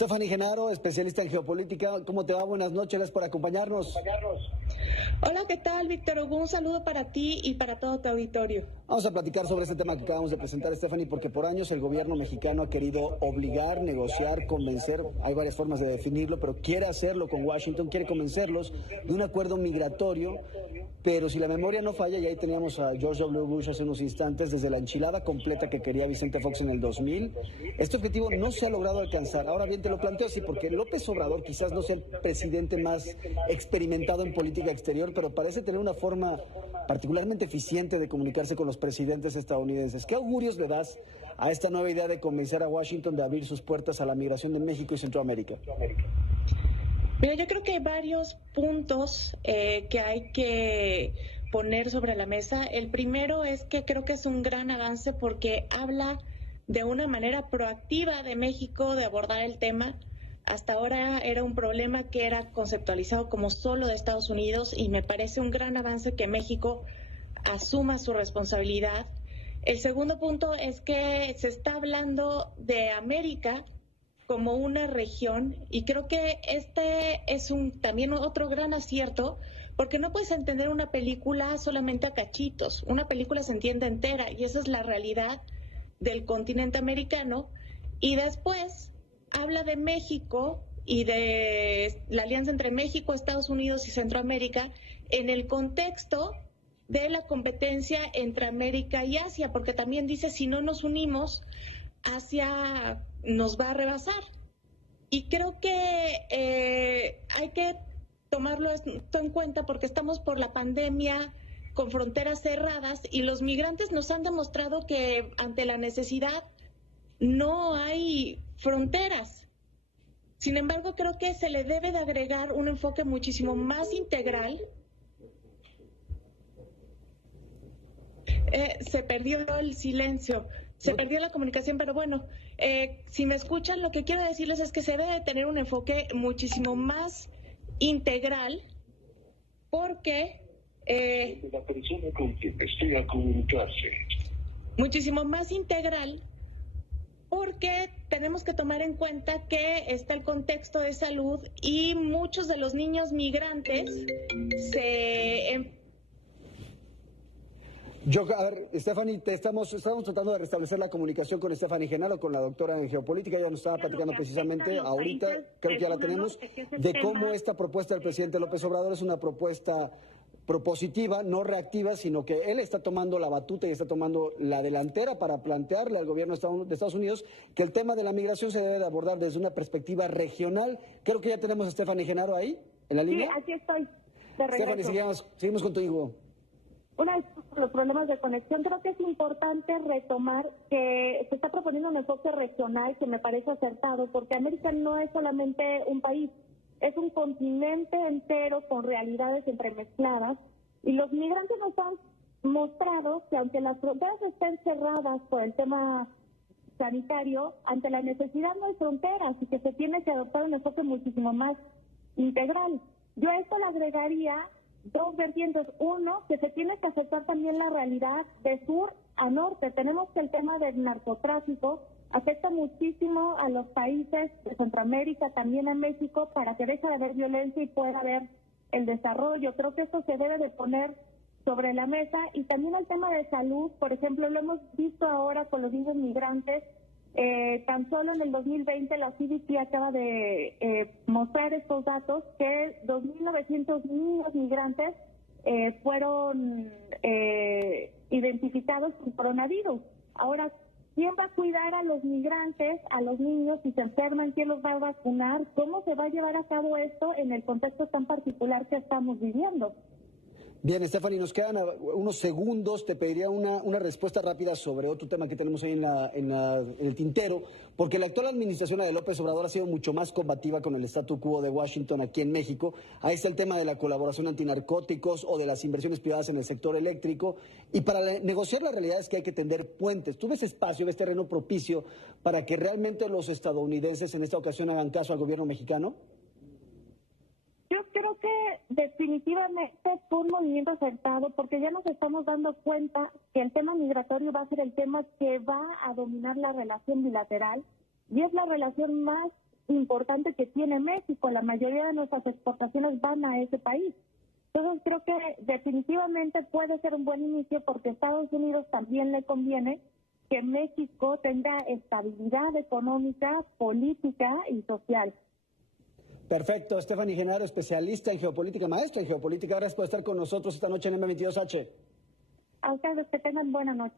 Stephanie Genaro, especialista en geopolítica. ¿Cómo te va? Buenas noches, gracias por acompañarnos. Hola, ¿qué tal, Víctor Hugo? Un saludo para ti y para todo tu auditorio. Vamos a platicar sobre este tema que acabamos de presentar, Stephanie, porque por años el gobierno mexicano ha querido obligar, negociar, convencer, hay varias formas de definirlo, pero quiere hacerlo con Washington, quiere convencerlos de un acuerdo migratorio, pero si la memoria no falla, y ahí teníamos a George W. Bush hace unos instantes, desde la enchilada completa que quería Vicente Fox en el 2000, este objetivo no se ha logrado alcanzar. Ahora bien, te lo planteo así, porque López Obrador quizás no sea el presidente más experimentado en política exterior, pero parece tener una forma particularmente eficiente de comunicarse con los presidentes estadounidenses. ¿Qué augurios le das a esta nueva idea de convencer a Washington de abrir sus puertas a la migración de México y Centroamérica? Mira, yo creo que hay varios puntos que hay que poner sobre la mesa. El primero es que creo que es un gran avance porque habla de una manera proactiva de México de abordar el tema. Hasta ahora era un problema que era conceptualizado como solo de Estados Unidos y me parece un gran avance que México asuma su responsabilidad. El segundo punto es que se está hablando de América como una región y creo que este es también otro gran acierto porque no puedes entender una película solamente a cachitos, una película se entiende entera y esa es la realidad del continente americano. Y después habla de México y de la alianza entre México, Estados Unidos y Centroamérica en el contexto de la competencia entre América y Asia, porque también dice si no nos unimos, Asia nos va a rebasar. Y creo que hay que tomarlo esto en cuenta porque estamos por la pandemia con fronteras cerradas y los migrantes nos han demostrado que ante la necesidad no hay fronteras. Sin embargo, creo que se le debe de agregar un enfoque muchísimo más integral. Se perdió el silencio, se perdió la comunicación, pero bueno, si me escuchan, lo que quiero decirles es que se debe de tener un enfoque muchísimo más integral porque la persona con quien desea comunicarse. Muchísimo más integral porque tenemos que tomar en cuenta que está el contexto de salud y muchos de los niños migrantes A ver, Stephanie, estamos tratando de restablecer la comunicación con Stephanie Genaro, con la doctora en geopolítica. Ella nos estaba platicando precisamente ahorita, creo que ya la tenemos, de cómo esta propuesta del presidente López Obrador es una propuesta propositiva, no reactiva, sino que él está tomando la batuta y está tomando la delantera para plantearle al gobierno de Estados Unidos que el tema de la migración se debe de abordar desde una perspectiva regional. Creo que ya tenemos a Stephanie Genaro ahí, en la línea. Sí, aquí estoy, de regreso. Stephanie, seguimos contigo. Una vez por los problemas de conexión, creo que es importante retomar que se está proponiendo un enfoque regional que me parece acertado, porque América no es solamente un país, es un continente entero con realidades entremezcladas, y los migrantes nos han mostrado que aunque las fronteras estén cerradas por el tema sanitario, ante la necesidad no hay fronteras y que se tiene que adoptar un enfoque muchísimo más integral. Yo a esto le agregaría dos vertientes. Uno, que se tiene que aceptar también la realidad de sur a norte. Tenemos que el tema del narcotráfico afecta muchísimo a los países de Centroamérica, también a México, para que deje de haber violencia y pueda haber el desarrollo. Creo que esto se debe de poner sobre la mesa. Y también el tema de salud, por ejemplo, lo hemos visto ahora con los niños migrantes. Tan solo en el 2020 la CDC acaba de mostrar estos datos que 2.900 niños migrantes fueron identificados con coronavirus. Ahora, ¿quién va a cuidar a los migrantes, a los niños si se enferman? ¿Quién los va a vacunar? ¿Cómo se va a llevar a cabo esto en el contexto tan particular que estamos viviendo? Bien, Stephanie, nos quedan unos segundos. Te pediría una respuesta rápida sobre otro tema que tenemos ahí en el tintero, porque la actual administración de López Obrador ha sido mucho más combativa con el statu quo de Washington aquí en México. Ahí está el tema de la colaboración antinarcóticos o de las inversiones privadas en el sector eléctrico. Y para negociar la realidad es que hay que tender puentes. ¿Tú ves espacio, ves terreno propicio para que realmente los estadounidenses en esta ocasión hagan caso al gobierno mexicano? Yo creo que definitivamente fue un movimiento acertado porque ya nos estamos dando cuenta que el tema migratorio va a ser el tema que va a dominar la relación bilateral y es la relación más importante que tiene México. La mayoría de nuestras exportaciones van a ese país. Entonces creo que definitivamente puede ser un buen inicio porque a Estados Unidos también le conviene que México tenga estabilidad económica, política y social. Perfecto. Stephanie Genaro, especialista en geopolítica, maestra en geopolítica. Gracias por estar con nosotros esta noche en M22H. A ustedes que tengan buena noche.